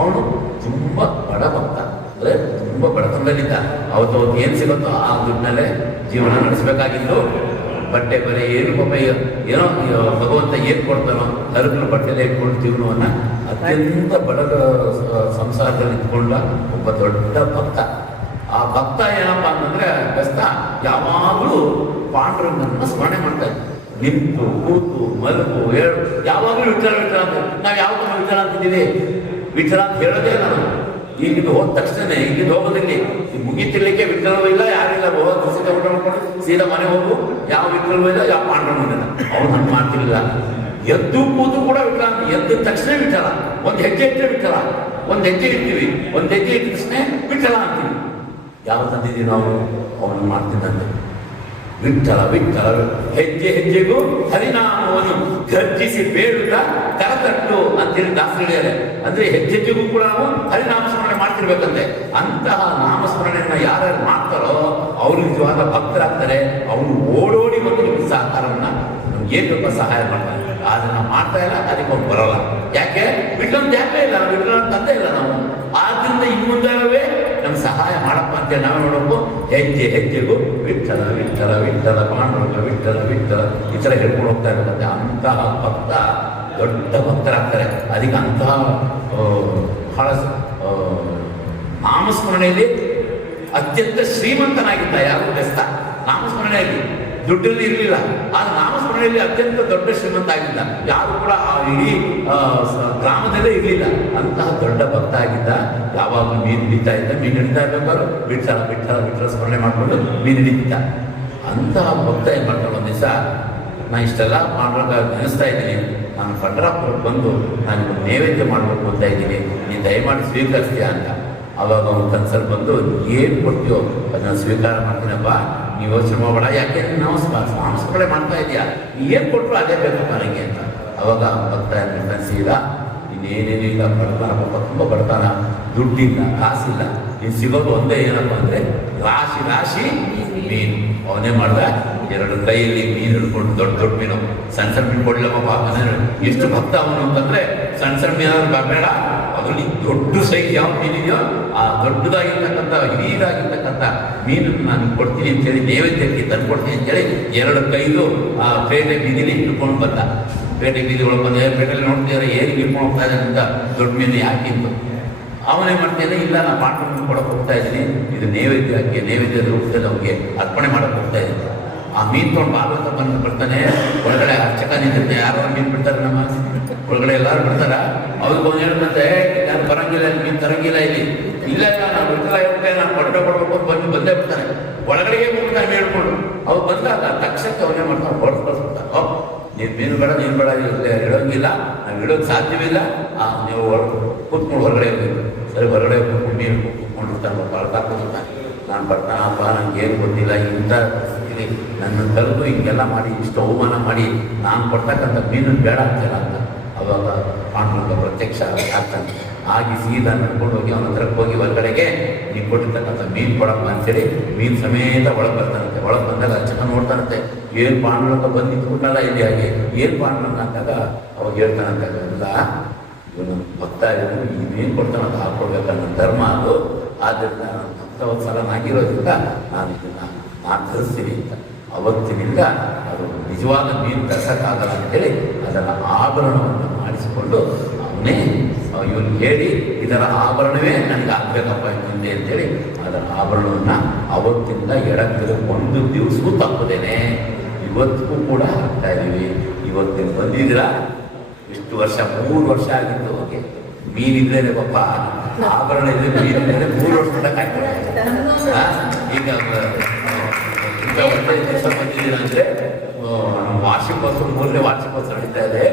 Speaker 1: ಅವನು ತುಂಬ ಬಡ ಭಕ್ತ, ಅಂದ್ರೆ ತುಂಬಾ ಬಡತನದಲ್ಲಿದ್ದ ಅವತ್ತು ಅವತ್ತು ಏನು ಸಿಗುತ್ತೋ ಆ ದುಡ್ಡಿನಲ್ಲೇ ಜೀವನ ನಡೆಸಬೇಕಾಗಿತ್ತು. ಬಟ್ಟೆ ಬರೆ ಏನು ಪಾಪ, ಏನೋ ಭಗವಂತ ಏನು ಕೊಡ್ತಾನೋ ಹರಕಲು ಬಟ್ಟೆಲೆ ಇಟ್ಕೊಂಡು ಜೀವನವನ್ನು ಅತ್ಯಂತ ಬಡ ಸಂಸಾರದಲ್ಲಿ ಇಟ್ಕೊಂಡ ಒಬ್ಬ ದೊಡ್ಡ ಭಕ್ತ. ಆ ಭಕ್ತ ಏನಪ್ಪ ಅಂತಂದ್ರೆ ಕಷ್ಟ ಯಾವಾಗಲೂ ಪಾಂಡುರಂಗನ ಸ್ಮರಣೆ ಮಾಡ್ತಾರೆ ನಿಂತು, ಕೂತು ಮಲಗು ಹೇಳು ಯಾವಾಗಲೂ ವಿಚಾರ ವಿಚಾರ ಅಂತ ನಾವು ಯಾವಾಗ ವಿಚಾರ ಅಂತಿದ್ದೀವಿ ವಿಚಾರ ಅಂತ ಹೇಳೋದೇ ನಾನು ಈಗಿದ್ದು ಹೋದ ತಕ್ಷಣ ಈಗಿದ್ದು ಹೋಗೋದಕ್ಕೆ ಈ ಮುಗಿತಿರ್ಲಿಕ್ಕೆ ವಿಠಲವೂ ಇಲ್ಲ ಯಾರಿಲ್ಲ ಹೋಗೋದು ಊಟ ಮಾಡ್ಕೊಂಡು ಸೀದಾ ಮನೆ ಹೋಗು. ಯಾವ ವಿಠಲವೂ ಇಲ್ಲ, ಯಾವ ಪಾಂಡ್ರನೂ ಇಲ್ಲ. ಅವ್ರು ಹಂಗೆ ಮಾಡ್ತಿರ್ಲಿಲ್ಲ ಎದ್ದು ಕೂತು ಕೂಡ ವಿಚಾರ ಎದ್ದ ತಕ್ಷಣ ವಿಚಾರ. ಒಂದು ಹೆಜ್ಜೆ ಹೆಜ್ಜೆ ವಿಚಾರ. ಒಂದು ಹೆಜ್ಜೆ ಇರ್ತೀವಿ ಒಂದು ಹೆಜ್ಜೆ ಇಟ್ಟ ತಕ್ಷಣ ವಿಚಾರ ಅಂತೀವಿ. ಯಾವ ತಂದಿದ್ದೀವಿ ನಾವು ಅವನು ಮಾಡ್ತಿದ್ದಂತೆ ವಿಠಲ ವಿಠಲ ಹೆಜ್ಜೆ, ಹೆಜ್ಜೆಗೂ ಹರಿನಾಮವನ್ನು ಗರ್ಜಿಸಿ ಬೇಡುತ್ತಾ ಕರತಟ್ಟು ಅಂತೇಳಿ ದಾಸರು ಹೇಳಿದ್ದಾರೆ ಅಂದ್ರೆ ಹೆಜ್ಜೆಜ್ಜೆಗೂ ಕೂಡ ನಾವು ಹರಿನಾಮ ಸ್ಮರಣೆ ಮಾಡ್ತಿರ್ಬೇಕಂತೆ. ಅಂತಹ ನಾಮಸ್ಮರಣೆಯನ್ನ ಯಾರ್ಯಾರು ಮಾಡ್ತಾರೋ ಅವರು ನಿಜವಾದ ಭಕ್ತರಾಗ್ತಾರೆ. ಅವರು ಓಡೋಡಿ ಬಂದು ನಿಮ್ಗೆ ಸಹಕಾರವನ್ನ ನಮ್ಗೆ ಏನಪ್ಪ ಸಹಾಯ ಮಾಡ್ತಾರೆ. ಅದನ್ನ ಮಾಡ್ತಾ ಇಲ್ಲ, ಅದಕ್ಕೆ ಬರಲ್ಲ. ಯಾಕೆ? ವಿಠಲನ್ ಯಾಕೆ ಇಲ್ಲ ವಿಠಲನ್ ತಂದೆ ಇಲ್ಲ ನಾವು. ಆದ್ರಿಂದ ಇನ್ನು ಮುಂದಾಗವೇ ಸಹಾಯ ಮಾಡಪ್ಪ ಅಂತ ನಾವು ನೋಡಬೇಕು ಹೆಜ್ಜೆ, ಹೆಜ್ಜೆಗೂ ವಿಠಲ ವಿಠಲ ವಿಠಲ ಪಾಂಡುರಂಗ ವಿಠಲ ವಿಠಲ ಈ ಥರ ಹೇಳ್ಕೊಂಡು ಹೋಗ್ತಾ ಇರ್ಬೇಕಂತೆ ಅಂತಹ ಭಕ್ತ, ದೊಡ್ಡ ಭಕ್ತರಾಗ್ತಾರೆ. ಅದಕ್ಕೆ ಅಂತಹ ಬಹಳ ನಾಮಸ್ಮರಣೆಯಲ್ಲಿ ಅತ್ಯಂತ ಶ್ರೀಮಂತನಾಗಿದ್ದ ಯಾರು? ಬೆಸ್ತ ನಾಮಸ್ಮರಣೆಯಲ್ಲಿ ದುಡ್ಡಲ್ಲಿ ಇರಲಿಲ್ಲ. ಆ ನಾಮಸ್ಮರಣೆಯಲ್ಲಿ ಅತ್ಯಂತ ದೊಡ್ಡ ಶ್ರೀಮಂತ ಆಗಿದ್ದ. ಯಾರು ಕೂಡ ಆ ಇಡೀ ಗ್ರಾಮದಲ್ಲೇ ಇರಲಿಲ್ಲ. ಅಂತಹ ದೊಡ್ಡ ಭಕ್ತ ಆಗಿದ್ದ. ಯಾವಾಗಲೂ ಮೀನು ಹಿಡಿತಾ ಇದ್ದ. ಮೀನು ಹಿಡಿತಾ ಇರ್ಬೇಕಾದ್ರು ಬಿಟ್ಟಲ ಬಿಟ್ಟಲ ಬಿಟ್ಟಲ ಸ್ಮರಣೆ ಮಾಡಿಕೊಂಡು ಮೀನು ಹಿಡಿತಿದ್ದ. ಅಂತಹ ಭಕ್ತ ಏನು ಮಾಡ್ತಾರೆ ಒಂದು ದಿವಸ? ನಾ ಇಷ್ಟೆಲ್ಲ ಮಾಡೋಕೆ ನೆನೆಸ್ತಾ ಇದ್ದೀನಿ. ನಾನು ಪಂಡರಾಪುರಕ್ಕೆ ಬಂದು ನಾನು ನೈವೇದ್ಯ ಮಾಡಬೇಕು ಅಂತ ಇದ್ದೀನಿ. ನೀನು ದಯಮಾಡಿ ಸ್ವೀಕರಿಸ್ತೀಯ ಅಂತ. ಅವಾಗ ಅವ್ನು ಕನ್ಸಲ್ಲಿ ಬಂದು, ಏನು ಕೊಡ್ತೀಯೋ ಅದನ್ನ ಸ್ವೀಕಾರ ಮಾಡ್ತೀನಪ್ಪ. ನೀವು ಯೋಚನೆ ಮಾಡಬೇಡ. ಯಾಕೆ ನಾವು ಸಂಸ್ಕರಣೆ ಮಾಡ್ತಾ ಇದೆಯಾ. ಏನು ಕೊಟ್ಟರು ಅದೇ ಬೇಕಪ್ಪ ನನಗೆ ಅಂತ. ಅವಾಗ ಭಕ್ತ ಸೀದಾ, ಇನ್ನೇನೇನು ಇಲ್ಲ, ಬಡತನ ಪಾಪ ತುಂಬ ಬಡತನ. ದುಡ್ಡಿಲ್ಲ, ಕಾಸಿಲ್ಲ. ನೀನು ಸಿಗೋದು ಒಂದೇ ಏನಪ್ಪ ಅಂದರೆ ರಾಶಿ ರಾಶಿ ಮೀನು. ಅವನೇ ಮಾಡ್ದ ಎರಡು ಕೈಯಲ್ಲಿ ಮೀನು ಹಿಡ್ಕೊಂಡು ದೊಡ್ಡ ದೊಡ್ಡ ಮೀನು. ಸಣ್ಣ ಸಣ್ಣ ಮೀನು ಕೊಡ್ಲಪ್ಪ ಪಾಪ ಎಷ್ಟು ಭಕ್ತ ಅವನು ಅಂತಂದ್ರೆ ಸಣ್ಣ ಸಣ್ಣ ಮೀನಾದ್ರು ಬೇಡ ಅದರಲ್ಲಿ ದೊಡ್ಡ ಸೈಜ್ ಯಾವ ಮೀನಿದೆಯೋ ಆ ದೊಡ್ಡದಾಗಿರ್ತಕ್ಕಂಥ ಹಿರಿಯದಾಗಿರ್ತಕ್ಕಂಥ ಮೀನು ನಾನು ಕೊಡ್ತೀನಿ ಅಂತೇಳಿ ನೈವೇದ್ಯಕ್ಕೆ ತಂದು ಕೊಡ್ತೀನಿ ಅಂತೇಳಿ ಎರಡು ಕೈದು ಆ ಪೇಟೆ ಬೀದಿಲಿ ಇಟ್ಕೊಂಡು ಬಂದ. ಪೇಟೆ ಬೀದಿ ಒಳಗೆ ಬಂದ ಪೇಟೆಯಲ್ಲಿ ನೋಡ್ತಿದ್ದಾರೆ ಏನಿಗೆ ಇಟ್ಕೊಂಡು ಹೋಗ್ತಾ ಅಂತ ದೊಡ್ಡ ಮೀನು ಯಾಕಿಂದು ಅವನೇ ಮಾಡ್ತೇನೆ ಇಲ್ಲ, ನಾನು ಪಾಠವನ್ನು ಕೊಡಕ್ಕೆ ಹೋಗ್ತಾ ಇದ್ದೀನಿ, ಇದು ನೈವೇದ್ಯಕ್ಕೆ ನೈವೇದ್ಯದ ರೂಪದಲ್ಲಿ ಅವ್ರಿಗೆ ಅರ್ಪಣೆ ಮಾಡಕ್ಕೆ ಹೋಗ್ತಾ ಇದ್ದೀನಿ. ಆ ಮೀನು ತೊಗೊಂಡು ಭಾಗವತ ಬಂದು ಬರ್ತಾನೆ ಒಳಗಡೆ ಅರ್ಚಕ ನಿಂತಿರ್ತಾನೆ, ಯಾರು ಮೀನು ಬಿಡ್ತಾರೆ ನಮ್ಮ ಒಳಗಡೆ ಎಲ್ಲರೂ ಬರ್ತಾರ? ಅವ್ರಿಗೆ ಒಂದು ಹೇಳ್ತಂತೆ ನಾನು ಬರಂಗಿಲ್ಲ ನೀನು ತರಂಗಿಲ್ಲ ಇಲ್ಲಿ. ಇಲ್ಲ ಇಲ್ಲ ನಾನು ಬಿಡ್ತಾರ ಹೇಳ್ತೇನೆ ನಾನು ಕೊಟ್ಟೆ ಕೊಡ್ಬೇಕು ಅಂತ ಬಂದು ಬಂದೇ ಬಿಡ್ತಾರೆ ಒಳಗಡೆಗೆ ಹೋಗ್ತಾನೆ ಹೇಳ್ಕೊಂಡು ಅವ್ರು ಬಂದಾಗ ತಕ್ಷಣಕ್ಕೆ ಅವನೇ ಮಾಡ್ತಾರೆ? ಕಳ್ಸ್ಬಿಡ್ತಾನೆ ಓ ನೀನು ಮೀನು ಬೇಡ ನೀನು ಬೇಡ ಇಲ್ಲ ಇಡೋಂಗಿಲ್ಲ ನಾವು ಇಡೋಕೆ ಸಾಧ್ಯವಿಲ್ಲ. ಆ, ನೀವು ಹೊರ ಕೂತ್ಕೊಂಡು ಹೊರಗಡೆ ಇರಬೇಕು. ಸರಿ ಹೊರಗಡೆ ಕೂತ್ಕೊಂಡು ಮೀನು ಕೂತ್ಕೊಂಡಿರ್ತಾರೆ ಬರ್ತಾ ಕೂತಿರ್ತಾನೆ ನಾನು ಬರ್ತಾನಪ್ಪ ನಂಗೆ ಏನು ಗೊತ್ತಿಲ್ಲ ಇಂಥ ನನ್ನ ಕರೆದು ಹಿಂಗೆಲ್ಲ ಮಾಡಿ ಇಷ್ಟು ಅವಮಾನ ಮಾಡಿ ನಾನು ಕೊಡ್ತಕ್ಕಂಥ ಮೀನು ಬೇಡ ಅಂತಿಲ್ಲ. ಅವಾಗ ಪಾಂಡುರಂಗ ಪ್ರತ್ಯಕ್ಷ ಆಗ್ತಾನೆ ಆಗಿ ಸೀದಾ ನಡ್ಕೊಂಡು ಹೋಗಿ ಅವನ ಹತ್ರಕ್ಕೆ ಹೋಗಿ ಹೊರಗಡೆಗೆ ನೀವು ಕೊಟ್ಟಿರ್ತಕ್ಕಂಥ ಮೀನು ಕೊಡಪ್ಪ ಅಂತೇಳಿ ಮೀನು ಸಮೇತ ಒಳಗೆ ಬರ್ತಾನಂತೆ. ಒಳಗೆ ಬಂದಾಗ ಅರ್ಚಕ ನೋಡ್ತಾನಂತೆ. ಏನು ಪಾಂಡುರಂಗ ಬಂದು ನಿಂತ್ಕೊಂಡಲ್ಲ ಇಲ್ಲಿ ಹಾಗೆ. ಏನು ಪಾಂಡುರಂಗ ಅಂದಾಗ ಅವಾಗ ಹೇಳ್ತಾನಂತೆ, ಅಲ್ಲ, ಇವನು ಭಕ್ತ ಇರೋದು ಈ ಮೀನು ಕೊಡ್ತಾನಂತ ಅದು ಹಾಕೊಡ್ಬೇಕನ್ನೋ ಧರ್ಮ ಅದು. ಆದ್ದರಿಂದ ನಾನು ಭಕ್ತವತ್ಸಲನಾಗಿರೋದ್ರಿಂದ ನಾನು ಇದನ್ನು ನಾನು ಧರಿಸ್ತೀನಿ ಅಂತ. ಅವತ್ತಿನಿಂದ ಅದು ನಿಜವಾದ ಮೀನು ತರ್ಸಕ್ಕಾಗಲ್ಲ ಅಂತೇಳಿ ಅದರ ಆಭರಣವನ್ನು ಮಾಡಿಸಿಕೊಂಡು ಅವನೇ ಇವನು ಹೇಳಿ ಇದರ ಆಭರಣವೇ ನನಗೆ ಆಗ್ಬೇಕಪ್ಪ ಮುಂದೆ ಅಂತೇಳಿ ಅದರ ಆಭರಣವನ್ನು ಅವತ್ತಿಂದ ಎಡಕ್ಕೆ ಒಂದು ದಿವಸವೂ ತಪ್ಪದೇನೆ. ಇವತ್ತಿಗೂ ಕೂಡ ಹಾಕ್ತಾ ಇದ್ದೀವಿ. ಇವತ್ತಿನ ಬಂದಿದ್ದೀರಾ? ಇಷ್ಟು ವರ್ಷ ಮೂರು ವರ್ಷ ಆಗಿತ್ತು ಓಕೆ ಮೀನಿದ್ರೆ ಪಾಪ ಆಭರಣ ಇದೆ ಮೀನಿದ್ರೆ ಮೂರು ವರ್ಷ ಆ, ಈಗ ಬಂದಿದ್ದೀರ ಅಂದ್ರೆ ವಾರ್ಷಿಕೋತ್ಸವ ಮೂರನೇ ವಾರ್ಷಿಕೋತ್ಸವ ನಡೀತಾ ಇದೆ.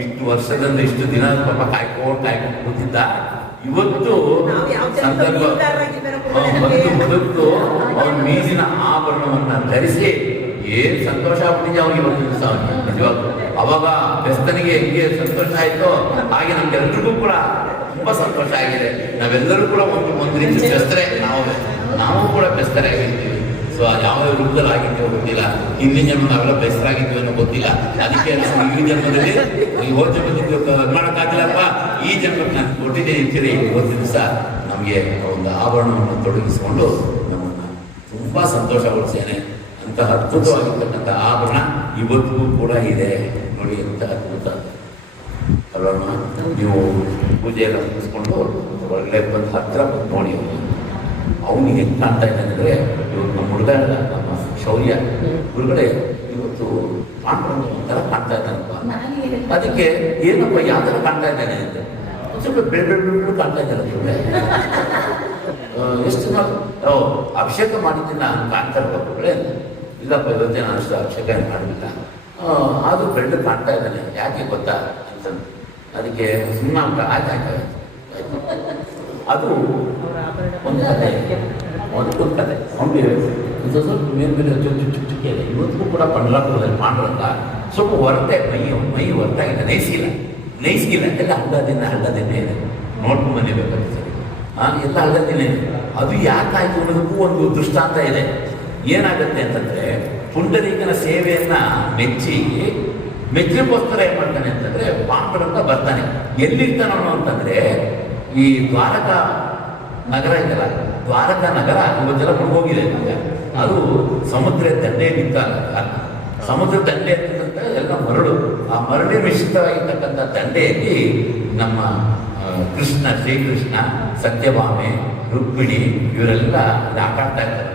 Speaker 1: ಇಷ್ಟು ವರ್ಷದಿಂದ ಇಷ್ಟು ದಿನ ಪಾಪ ಕಾಯ್ಕೊಂಡು ಕಾಯ್ಕೊಂಡು ಕೂತಿದ್ದ. ಇವತ್ತು ಸಂದರ್ಭ ಬದುಕು ಅವನ ಮೀನಿನ ಆಭರಣವನ್ನ ಧರಿಸಿ ಏನ್ ಸಂತೋಷ ಆಗ್ಬಿಟ್ಟಿದೆ ಅವ್ರಿಗೆ ಇವತ್ತು ದಿವಸ ನಿಜವಾಗ್ಲು. ಅವಾಗ ಬೆಸ್ತನಿಗೆ ಹೆಂಗೆ ಸಂತೋಷ ಆಯ್ತೋ ಹಾಗೆ ನಮ್ಗೆಲ್ರಿಗೂ ಕೂಡ ತುಂಬಾ ಸಂತೋಷ ಆಗಿದೆ. ನಾವೆಲ್ಲರೂ ಕೂಡ ಒಂದು ಒಂದು ರೀತಿ ಬೆಸ್ತರೆ. ನಾವು ನಾವು ಕೂಡ ಬೆಸ್ತರೆ ಆಗಿರ್ತೀವಿ ಸೊ ಯಾವ ರೂಪದಲ್ಲಿ ಆಗಿದ್ದೇವೆ ಗೊತ್ತಿಲ್ಲ. ಹಿಂದಿನ ಜನ್ಮ ನಾವೆಲ್ಲ ಬೆಸ್ತರಾಗಿದ್ದೀವಿ ಅನ್ನೋ ಗೊತ್ತಿಲ್ಲ. ಅದಕ್ಕೆ ನಾವು ಈ ಜನ್ಮದಲ್ಲಿ ಈ ಹೋದ ಮಾಡೋಕ್ಕಾಗಿಲ್ಲಪ್ಪ. ಈ ಜನ್ಮಕ್ಕೆ ನಾನು ಕೊಟ್ಟಿದ್ದೆ ಅಂತೇಳಿ ಹೋದ ದಿವಸ ನಮಗೆ ಒಂದು ಆಭರಣವನ್ನು ತೊಡಗಿಸಿಕೊಂಡು ನಮ್ಮನ್ನು ತುಂಬ ಸಂತೋಷಗೊಳಿಸ್ತೇನೆ. ಅಂತಹ ಅದ್ಭುತವಾಗಿರ್ತಕ್ಕಂಥ ಆಭರಣ ಇವತ್ತಿಗೂ ಕೂಡ ಇದೆ. ನೋಡಿ ಅಂತ ಅದ್ಭುತ. ಅಲ್ವಮ್ಮ ನೀವು ಪೂಜೆ ಎಲ್ಲ ಮುಗಿಸ್ಕೊಂಡು ಒಳ್ಳೆ ಬಂದು ಹತ್ತಿರ ನೋಡಿ ಅವನಿಗೆ ಕಾಣ್ತಾ ಇದ್ದಾನೆ ಇವತ್ತು ನಮ್ಮ ಹುಡುಗ ಅಲ್ಲ, ನಮ್ಮ ಶೌರ್ಯ. ಗುರುಗಳೇ, ಇವತ್ತು ಕಾಣ್ಕೊಂಡು ಒಂಥರ ಕಾಣ್ತಾ ಇದ್ದಾನಪ್ಪ. ಅದಕ್ಕೆ ಏನಪ್ಪ ಯಾವ ಥರ ಕಾಣ್ತಾ ಇದ್ದಾನೆ ಅಂತ. ಸ್ವಲ್ಪ ಬೇರೆ ಬೇರೆ ಕಾಣ್ತಾ ಇದ್ದಾನೆ. ಎಷ್ಟು ನಾವು ಅಭಿಷೇಕ ಮಾಡಿದ್ದೀನಿ ನಾನು ಕಾಣ್ತಾ ಇರ್ಬೇಕು ಇಲ್ಲಪ್ಪ, ಇವತ್ತೇ ನಾನು ಅಷ್ಟು ಅಭಿಷೇಕ ಏನು ಮಾಡಲಿಲ್ಲ ಆದ್ರೂ ಬೆಳ್ಳು ಕಾಣ್ತಾ ಇದ್ದಾನೆ. ಯಾಕೆ ಗೊತ್ತಾ ಅಂತ. ಅದಕ್ಕೆ ಸುಮ್ಮನೆ ಆಯ್ತು ಆಯ್ತು. ಅದು ಒಂದು ಕತೆ. ಒಂದು ಕತೆ. ಸ್ವಲ್ಪ ಮೇಲೆ ಮೇಲೆ ಚುಚ್ಚು ಚುಚ್ಚು ಚುಕ್ಕಿ ಇದೆ. ಇವತ್ತಿಗೂ ಕೂಡ ಪಂಡಲಾಪುರದಲ್ಲಿ ಪಾಂಡುರಂಗ ಸ್ವಲ್ಪ ಹೊರತೆ ಮೈ ಮೈ ಹೊರತಾಗಿಲ್ಲ ನೈಸಿಲ್ಲ ನೈಸಿಲ್ಲ ಎಲ್ಲ ಹಳ್ಳದಿನ ಹಳ್ಳದಿನ ಇದೆ. ನೋಡ್ಕೊಂಡು ಬಂದಿಬೇಕಾದ್ರೆ ಸರಿ. ಹಾಂ ಎಲ್ಲ ಹಳ್ಳದಿನ ಇದೆ. ಅದು ಯಾಕಾಯ್ತು ಅನ್ನೋದಕ್ಕೂ ಒಂದು ದೃಷ್ಟಾಂತ ಇದೆ. ಏನಾಗುತ್ತೆ ಅಂತಂದ್ರೆ, ಪುಂಡರೀಕನ ಸೇವೆಯನ್ನು ಮೆಚ್ಚಿ ಮೆಚ್ಚಲಿಕ್ಕೋಸ್ಕರ ಏನು ಮಾಡ್ತಾನೆ ಅಂತಂದ್ರೆ ಪಾಂಡರಂತ ಬರ್ತಾನೆ. ಎಲ್ಲಿರ್ತಾನೋ ಅಂತಂದ್ರೆ, ಈ ದ್ವಾರಕಾ ನಗರ ಇದೆಯಲ್ಲ? ದ್ವಾರಕಾ ನಗರ ಇವತ್ತೆಲ್ಲ ಮುಳುಗೋಗಿದೆ ನಮಗೆ ಅದು ಸಮುದ್ರ ದಂಡೆ ನಿಂತಾಗ ಸಮುದ್ರ ದಂಡೆ ಅಂತ ಎಲ್ಲ ಮರಳು. ಆ ಮರಳಿ ಮಿಶ್ರಿತವಾಗಿರ್ತಕ್ಕಂಥ ದಂಡೆಯಲ್ಲಿ ನಮ್ಮ ಕೃಷ್ಣ, ಶ್ರೀಕೃಷ್ಣ, ಸತ್ಯಭಾಮೆ, ರುಕ್ಮಿಣಿ ಇವರೆಲ್ಲ ಆಟ ಆಡ್ತಾ ಇರ್ತಾರೆ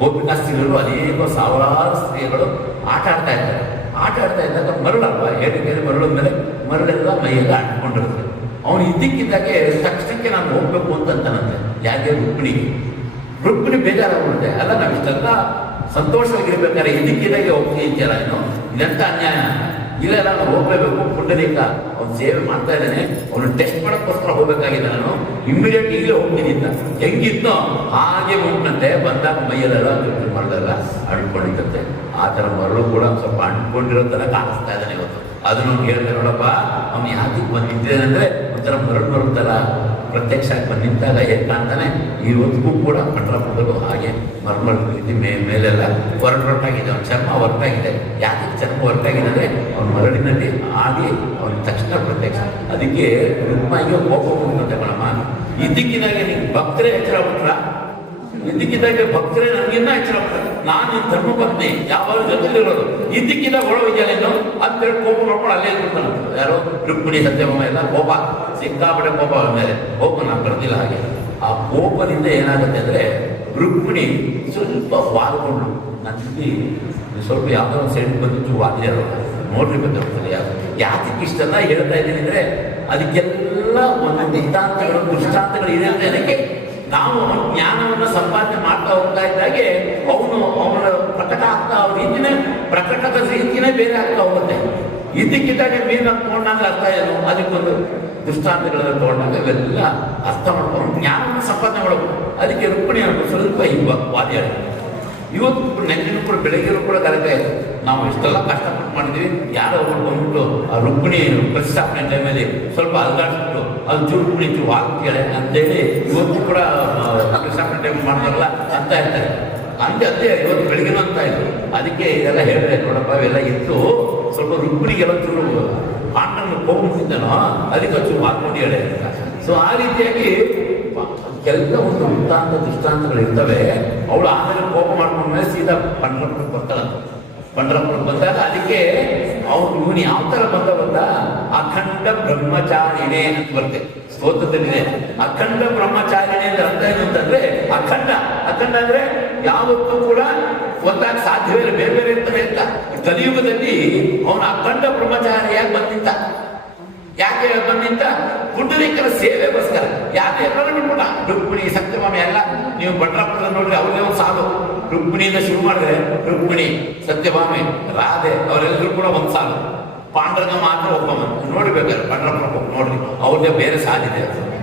Speaker 1: ಗೋಪಿಕಾ ಸ್ತ್ರೀಗಳು ಅನೇಕ ಸಾವಿರಾರು ಸ್ತ್ರೀಗಳು ಆಟ ಆಡ್ತಾ ಇರ್ತಾರೆ ಆಟ ಆಡ್ತಾ ಇದ್ದಾಗ ಮರಳಲ್ವ ಹೇಳಿಕೆ ಮರಳು ಮೇಲೆ ಮರಳೆಲ್ಲ ಮೈಯೆಲ್ಲ ಅಂಟ್ಕೊಂಡಿರುತ್ತೆ. ಅವನು ಇದ್ದಕ್ಕಿದ್ದಾಗೆ ತಕ್ಷಣಕ್ಕೆ ನಾನು ಹೋಗ್ಬೇಕು ಅಂತಂತಾನಂತೆ ಯಾಕೆ ರುಕ್ಮಿಣಿಗೆ? ರುಕ್ಮಿಣಿ ಬೇಜಾರಾಗ್ಬಿಡುತ್ತೆ ಅಲ್ಲ, ನಾವು ಇಷ್ಟೆಲ್ಲ ಸಂತೋಷವಾಗಿರ್ಬೇಕಾದ್ರೆ ಇದಕ್ಕಿದ್ದಾಗೆ ಹೋಗ್ತೀನಿ ಇದೆಯಲ್ಲ ಏನು? ಇದೆಂತ ಅನ್ಯಾಯ? ಇಲ್ಲ ನಾನು ಹೋಗ್ಲೇಬೇಕು. ಪುಂಡರೀಕ, ಅವ್ನು ಸೇವೆ ಮಾಡ್ತಾ ಇದ್ದಾನೆ. ಅವನು ಟೆಸ್ಟ್ ಮಾಡೋಕ್ಕೋಸ್ಕರ ಹೋಗ್ಬೇಕಾಗಿದೆ ನಾನು. ಇಮಿಡಿಯೇಟ್ ಇಲ್ಲೇ ಹೋಗ್ತೀನಿ ಅಂತ. ಹೆಂಗಿದ್ನೋ ಹಾಗೆ ಹೋಗ್ನಂತೆ ಬಂದಾಗ ಮೈಯಲ್ಲೆಲ್ಲ ಚುಟ್ಟು ಮರಳೆಲ್ಲ ಅಂಟ್ಕೊಂಡಿದ್ದಂತೆ. ಆ ಥರ ಮರಳು ಕೂಡ ಸ್ವಲ್ಪ ಅಂಟ್ಕೊಂಡಿರೋ ಥರ ಕಾಣಿಸ್ತಾ ಇದ್ದಾನೆ ಇವತ್ತು. ಅದನ್ನು ಹೇಳ್ತಾರೆ ನೋಡಪ್ಪ, ಅವ್ನು ಯಾಕೆ ಬಂದು ಅಂದರೆ ಅಂದ್ರೆ ಒಂಥರ ಮರಳು ಮರಳು ಪ್ರತ್ಯಕ್ಷ ಆಗಿ ನಿಂತಾಗ ಹೇಗೆ ಕಾಣ್ತಾನೆ ಇವತ್ತಿಗೂ ಕೂಡ ಪಂಡ್ರಾಪುರದಲ್ಲೂ ಹಾಗೆ ಮರ್ಮರ್ ರೀತಿ ಮೇ, ಮೇಲೆಲ್ಲ ಹೊರಟೊರಟಾಗಿದೆ ಅವನ ಚರ್ಮ ಹೊರಟಾಗಿದೆ. ಯಾಕೆ ಚರ್ಮ ಹೊರಟಾಗಿದೆ ಅಂದರೆ ಅವನ ಮರಳಿನಲ್ಲಿ ಆಗಿ ಅವನ ತಕ್ಷಣ ಪ್ರತ್ಯಕ್ಷ. ಅದಕ್ಕೆ ರುಕ್ಮಾಯಿಗೆ ಕೋಪ ಬಂದಂತೆ ಮೇಡಮ್ಮ ಇದಕ್ಕಿನಾಗೆ ಭಕ್ತರೇ ಎಚ್ಚರ ಬಿಟ್ರ ಇದ್ದಕ್ಕಿದ್ದಾಗೆ ಭಕ್ತರೇ ನನಗಿನ್ನ ಬಿಟ್ರ ನಾನು ಧರ್ಮ ಪತ್ನಿ ಯಾವಾಗ ಜೊತೆಲಿರೋದು ಇದ್ದಕ್ಕಿದ್ದಾಗ ಒಳ ವಿದ್ಯಾಲಯ ಅಂತೇಳಿ ಕೋಪ ಮಾಡ್ಕೊಂಡು ಅಲ್ಲೇ ಇದ್ಬಿಡ್ತಾನೆ. ಯಾರೋ ರುಕ್ಮಿಣಿ ಸತ್ಯಭಾಮ ಎಲ್ಲ ಕೋಪ ಸಿಕ್ಕಾಪಟ್ಟೆ ಕೋಪ ಮೇಲೆ ಕೋಪ ನಾನು ಬರ್ತಿಲ್ಲ ಹಾಗೆ. ಆ ಕೋಪದಿಂದ ಏನಾಗುತ್ತೆ ಅಂದ್ರೆ ರುಕ್ಮಿಣಿ ಸ್ವಲ್ಪ ವಾಲ್ಕೊಂಡು ನನಗೆ ಸ್ವಲ್ಪ ಯಾವ್ದೋ ಒಂದು ಸೈಡ್ ಬಂದಿದ್ದು ವಾದ್ಯರು ನೋಡ್ರಿ ಬೇಕಾಗ್ತದೆ ಯಾವ್ದು ಯಾತಕ್ಕೆ ಇಷ್ಟೆಲ್ಲ ಹೇಳ್ತಾ ಇದ್ದೀನಿ ಅಂದ್ರೆ ಅದಕ್ಕೆಲ್ಲ ಒಂದು ಸಿದ್ಧಾಂತಗಳು ದೃಷ್ಟಾಂತಗಳು ಇದೆ ಅಂತ ಏನಕ್ಕೆ ನಾವು ಜ್ಞಾನವನ್ನು ಸಂಪಾದನೆ ಮಾಡ್ತಾ ಹೋಗ್ತಾ ಇದ್ದಾಗೆ ಅವನು ಅವನ ಪ್ರಕಟ ಆಗ್ತಾ ರೀತಿನೇ ಪ್ರಕಟದ ರೀತಿನೇ ಬೇರೆ ಆಗ್ತಾ ಹೋಗುತ್ತೆ. ಇದಕ್ಕಿದ್ದಾಗ ಮೀನು ತಗೊಂಡಾಗ ಅರ್ಥ ಏನು? ಅದಕ್ಕೊಂದು ದೃಷ್ಟಾಂತಗಳನ್ನು ತಗೊಂಡಾಗ ಇವೆಲ್ಲ ಅರ್ಥ ಮಾಡ್ಕೊಂಡು ಜ್ಞಾನವನ್ನು ಸಂಪಾದನೆ ಮಾಡಬೇಕು. ಅದಕ್ಕೆ ರುಕ್ಮಿಣಿ ಅನ್ನೋದು ಸ್ವಲ್ಪ ಇವಾಗ ವಾದ್ಯ ಇವತ್ತು ನೆನ್ನೆನೂ ಕೂಡ ಬೆಳಗ್ಗೆನೂ ಕೂಡ ಕರೆಕ್ಟ್ ನಾವು ಇಷ್ಟೆಲ್ಲ ಕಷ್ಟಪಟ್ಟು ಮಾಡಿದ್ವಿ, ಯಾರೋ ಅವ್ರು ಬಂದ್ಬಿಟ್ಟು ಆ ರುಕ್ಮಿಣಿ ಪ್ರತಿಷ್ಠಾಪನೆ ಟೈಮಲ್ಲಿ ಸ್ವಲ್ಪ ಅಲ್ಗಾಡ್ಸ್ಬಿಟ್ಟು ಅದು ಚೂರು ಚೂರು ವಾಗ್ತಿಯಾಳೆ ಅಂತೇಳಿ ಇವತ್ತು ಕೂಡ ಪ್ರತಿಷ್ಠಾಪನೆ ಟೈಮ್ ಮಾಡ್ತಾರಲ್ಲ ಅಂತ ಇರ್ತಾರೆ ಅಂದೆ ಅದೇ ಇವತ್ತು ಬೆಳಗ್ಗೆನೂ ಅಂತ ಇದ್ರು ಅದಕ್ಕೆ ಇದೆಲ್ಲ ಹೇಳಿದೆ ನೋಡಪ್ಪ, ಇವೆಲ್ಲ ಇತ್ತು. ಸ್ವಲ್ಪ ರುಕ್ಮಿಣಿಗೆಲ್ಲ ಚೂರು ಪಾಂಡನ ಹೋಗ್ಬಿಟ್ಟಿದ್ದಾನೋ ಅದಕ್ಕೆ ಚೂರು ಹಾಕೊಂಡು ಹೇಳಿ ಸೊ ಆ ರೀತಿಯಾಗಿ ಎಲ್ಲ ಒಂದು ವೃತ್ತಾಂತ ದೃಷ್ಟಾಂತಗಳಿರ್ತವೆ ಅವಳು ಆಮೇಲೆ ಕೋಪ ಮಾಡ್ಕೊಂಡ್ಮೇಲೆ ಸೀದಾ ಪಂಡ್ರಪುರಕ್ಕೆ ಬರ್ತಾಳಂತ ಪಂಡ್ರಪುರಕ್ಕೆ ಬಂದಾಗ ಅದಕ್ಕೆ ಅವ್ರು, ಇವನು ಯಾವ ತರ ಬಂದ ಬಂದ ಅಖಂಡ ಬ್ರಹ್ಮಚಾರಿಣೆ ಅಂತ ಬರುತ್ತೆ. ಸ್ತೋತ್ರದಲ್ಲಿದೆ. ಅಖಂಡ ಬ್ರಹ್ಮಚಾರಿಣೆ ಅಂತ ಅರ್ಥ ಏನು ಅಂತಂದ್ರೆ ಅಖಂಡ. ಅಖಂಡ ಅಂದ್ರೆ ಯಾವತ್ತೂ ಕೂಡ ಒಂದಾಗ ಸಾಧ್ಯವೇ ಬೇರೆ ಬೇರೆ ಇರ್ತವೆ ಅಂತ. ಕಲಿಯುಗದಲ್ಲಿ ಅವನು ಅಖಂಡ ಬ್ರಹ್ಮಚಾರಿಯಾಗಿ ಬಂದಿದ್ದ. ಯಾಕೆ ಬಂದಿದ್ದ ಪುಂಡರೀಕರ ಸೇವೆಗೋಸ್ಕರ. ಯಾಕೆ ಎಲ್ಲರೂ ಬಿಟ್ಬಿಟ್ಟ ರುಕ್ಮಿಣಿ ಸತ್ಯಭಾಮಿ ಎಲ್ಲ ನೀವು ಭಟ್ರಾಪುರದ ನೋಡ್ರಿ ಅವ್ರಿಗೆ ಒಂದು ಸಾಲು. ರುಕ್ಮಿಣಿಯಿಂದ ಶುರು ಮಾಡಿದ್ರೆ ರುಕ್ಮಿಣಿ ಸತ್ಯಭಾಮಿ ರಾಧೆ, ಅವರೆಲ್ಲರೂ ಕೂಡ ಒಂದು ಸಾಲು. ಪಾಂಡರಂಗ ಮಾತ್ರ ಒಬ್ಬ ನೋಡ್ಬೇಕಾದ್ರೆ ಬಟ್ರಪ್ಪ ನೋಡ್ರಿ ಅವ್ರಿಗೆ ಬೇರೆ ಸಾಲಿದೆ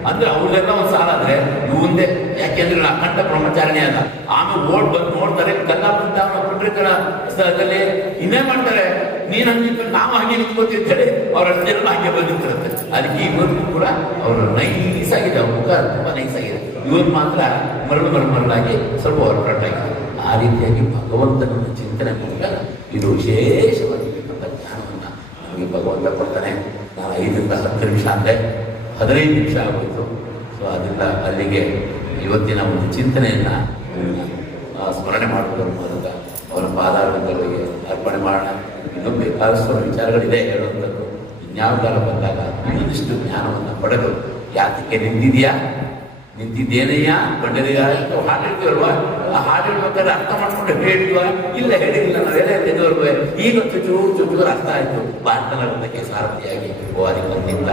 Speaker 1: ಅಂದ್ರೆ ಅವ್ರದೆಲ್ಲ ಒಂದು ಸಾಲ ಆದ್ರೆ ಮುಂದೆ ಯಾಕೆಂದ್ರೆ ಅಖಂಡ ಬ್ರಹ್ಮಚಾರಣೆ ಅಲ್ಲ. ಆಮೇಲೆ ಓಡ್ ಬಂದು ನೋಡ್ತಾರೆ ಕಲ್ಲಾಪುರ ಪುಂಡ್ರಿಕರ ಸ್ಥಳದಲ್ಲಿ ಇನ್ನೇ ಮಾಡ್ತಾರೆ. ನೀನು ಹಂಗೆ ನಾವು ಹಂಗೆ ನಿಂತ್ಕೊತಿರ್ತಾಳೆ ಅವ್ರ ಅಷ್ಟೇನೂ ಹಂಗೆ ಬಂದಿರ್ತಾರೆ ಅದಕ್ಕೆ ಇವರಿಗೂ ಕೂಡ ಅವರು ನೈಸ್ ಆಗಿದೆ ಅವ್ರ ಮುಖ ತುಂಬಾ ನೈಸ್ ಆಗಿದೆ ಇವ್ರು ಮಾತ್ರ ಮರಳು ಮರಳು ಮರಳಾಗಿ ಸ್ವಲ್ಪ ಹೊರಟಾಗಿದೆ ಆ ರೀತಿಯಾಗಿ ಭಗವಂತನ ಚಿಂತನೆ ಮೂಲಕ ಇದು ವಿಶೇಷವಾಗಿರ್ತಕ್ಕಂಥ ಜ್ಞಾನವನ್ನು ನಮಗೆ ಭಗವಂತ ಕೊಡ್ತಾನೆ. ನಾನು ಐದರಿಂದ ಹತ್ತು ನಿಮಿಷ ಅಂದೆ ಹದಿನೈದು ನಿಮಿಷ ಆಗೋಯ್ತು. ಸೊ ಅದರಿಂದ ಅಲ್ಲಿಗೆ ಇವತ್ತಿನ ಒಂದು ಚಿಂತನೆಯನ್ನು ಸ್ಮರಣೆ ಮಾಡುವುದರ ಮೂಲಕ ಅವರ ಪಾದಾರ್ಗಳಿಗೆ ಅರ್ಪಣೆ ಮಾಡೋಣ. ಇನ್ನೂ ಬೇಕಾದಷ್ಟು ವಿಚಾರಗಳಿದೆ ಹೇಳುವಂಥದ್ದು. ಇನ್ಯಾವ ಕಾಲ ಬಂದಾಗ ಇನ್ನೊಂದಿಷ್ಟು ಜ್ಞಾನವನ್ನು ಪಡೆದು ಯಾತಕ್ಕೆ ನಿಂತಿದೆಯಾ ನಿಂತಿದ್ದೇನೆಯಾ? ಪಂಡರಿಗ ಹಾಡು ಹೇಳ್ತೀವಲ್ವಾ ಆ ಹಾಡು ಹೇಳ್ಬೇಕಾದ್ರೆ ಅರ್ಥ ಮಾಡ್ಕೊಂಡು ಹೇಳಿದ್ವಾ? ಇಲ್ಲ, ಹೇಳಿಲ್ಲ, ನಾವೆಲ್ಲ ಎದುರ್ವ ಈಗ ಚುಚೂರು ಚುಚೂರು ಅರ್ಥ ಆಯ್ತು. ಭಾರತಕ್ಕೆ ಸಾರಥಿಯಾಗಿ ಓ ಅದಕ್ಕೆ ಬಂದಿಲ್ಲ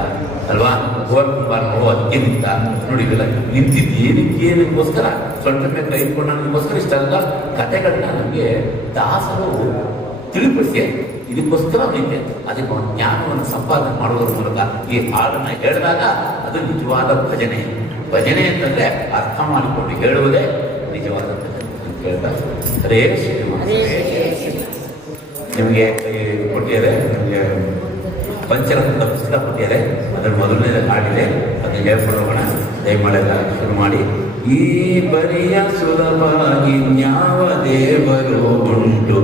Speaker 1: ಅಲ್ವಾ ಓ ಅದಕ್ಕೆ ನಿಂತ ನೋಡಿದಿಲ್ಲ ನಿಂತಿದ್ದು ಏನಕ್ಕೆ ಏನಕ್ಕೋಸ್ಕರ ಸೊಂಟ ಮೇಲೆ ಕೈಕೊಂಡು ನನಗೋಸ್ಕರ ಇಷ್ಟೆಲ್ಲ ಕಥೆಗಳನ್ನ ನಮಗೆ ದಾಸರು ತಿಳಿಪಡಿಸಿ ಇದಕ್ಕೋಸ್ಕರ ಅವನಿಗೆ ಅದಕ್ಕೆ ಜ್ಞಾನವನ್ನು ಸಂಪಾದನೆ ಮಾಡುವುದರ ಮೂಲಕ ಈ ಹಾಡನ್ನು ಹೇಳಿದಾಗ ಅದು ನಿಜವಾದ ಭಜನೆ. ಭಜನೆ ಅಂತಂದ್ರೆ ಅರ್ಥ ಮಾಡಿಕೊಂಡು ಹೇಳುವುದೇ ನಿಜವಾದ ಅಂತ ಹೇಳ್ತಾ ಹರೇ ನಿಮಗೆ ಕೊಟ್ಟಿದ್ದಾರೆ ನಿಮಗೆ ಪಂಚರತ್ನದ ಪುಸ್ತಕ ಕೊಟ್ಟಿದ್ದಾರೆ. ಅದರ ಮೊದಲನೇ ಹಾಡಿದೆ. ಅದನ್ನು ಹೇಳ್ಕೊಂಡು ಹೋಗೋಣ. ದಯಮಾಡೆಲ್ಲ ಶುರು ಮಾಡಿ. ಈ ಬರಿಯ ಸುಲಭವಾಗಿ ನ್ಯಾವ ದೇವರು ಉಂಟು.